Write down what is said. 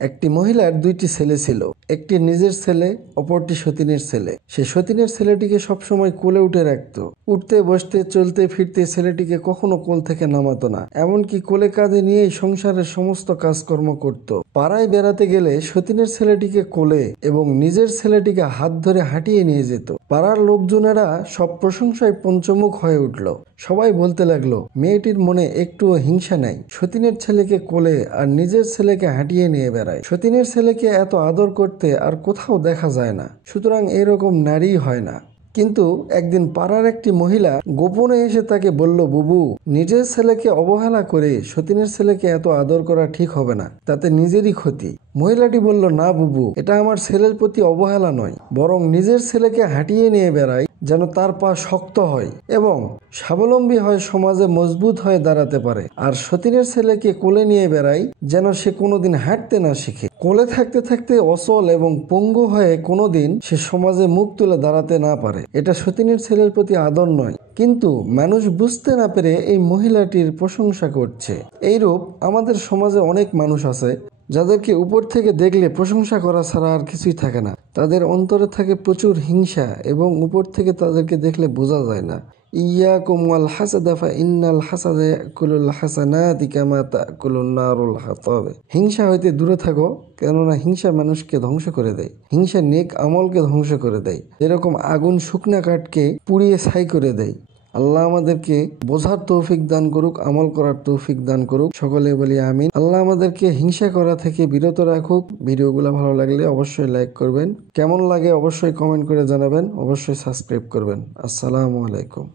একটি মহিলার দুইটি ছেলে ছিল। একটি নিজের ছেলে, অপরটি সতীনের ছেলে। সে সতীনের ছেলেটিকে সবসময় কোলে উঠে রাখত। উঠতে বসতে চলতে ফিরতে ছেলেটিকে কখনো কোল থেকে নামাতো না, এমনকি কোলে কাঁধে নিয়েই সংসারের সমস্ত কাজকর্ম করত। পাড়ায় বেড়াতে গেলে সতীনের ছেলেটিকে কোলে এবং নিজের ছেলেটিকে হাত ধরে হাঁটিয়ে নিয়ে যেত। পাড়ার লোকজনেরা সব প্রশংসায় পঞ্চমুখ হয়ে উঠল। সবাই বলতে লাগলো, মেয়েটির মনে একটুও হিংসা নাই, সতীনের ছেলেকে কোলে আর নিজের ছেলেকে হাঁটিয়ে নিয়ে বেড়ায়। সতীনের ছেলেকে এত আদর করতে আর কোথাও দেখা যায় না, সুতরাং এরকম নারী হয় না। কিন্তু একদিন পাড়ার একটি মহিলা গোপনে এসে তাকে বলল, বুবু, নিজের ছেলেকে অবহেলা করে সতীনের ছেলেকে এত আদর করা ঠিক হবে না, তাতে নিজেরই ক্ষতি। মহিলাটি বলল, না বুবু, এটা আমার ছেলের প্রতি অবহেলা নয়, বরং নিজের ছেলেকে হাঁটিয়ে নিয়ে বেড়াই যেন তার পা শক্ত হয় এবং স্বাবলম্বী হয়, সমাজে মজবুত হয়ে দাঁড়াতে পারে। আর সতীনের ছেলেকে কোলে নিয়ে বেড়াই যেন সে কোনোদিন হাঁটতে না শিখে, কোলে থাকতে থাকতে অচল এবং পঙ্গু হয়ে কোনোদিন সে সমাজে মুখ তুলে দাঁড়াতে না পারে। এটা সতীনের ছেলের প্রতি আদর নয়। কিন্তু মানুষ বুঝতে না পেরে এই মহিলাটির প্রশংসা করছে। এইরূপ আমাদের সমাজে অনেক মানুষ আছে যাদেরকে উপর থেকে দেখলে প্রশংসা করা ছাড়া আর কিছুই থাকে না। তাদের অন্তরে থাকে প্রচুর হিংসা এবং উপর থেকে তাদেরকে দেখলে বোঝা যায় না। ইয়াকুম ওয়াল হাসাদা ফা ইন্নাল হাসাদা ইয়াকুলুল হাসানাতি কামা তাকুলুন নারুল হাতাব। হিংসা হইতে দূরে থাকো, কেননা হিংসা মানুষকে ধ্বংস করে দেয়। হিংসা নেক আমলকে ধ্বংস করে দেয়, যেরকম আগুন শুকনা কাঠকে পুড়িয়ে ছাই করে দেয়। আল্লাহ আমাদেরকে বোঝার তৌফিক দান করুক, আমল করার তৌফিক দান করুক। সকলে বলি আমিন। আল্লাহ আমাদেরকে হিংসা করা থেকে বিরত রাখুক। ভিডিওগুলো ভালো লাগলে অবশ্যই লাইক করবেন, কেমন লাগে অবশ্যই কমেন্ট করে জানাবেন, অবশ্যই সাবস্ক্রাইব করবেন। আসসালামু আলাইকুম।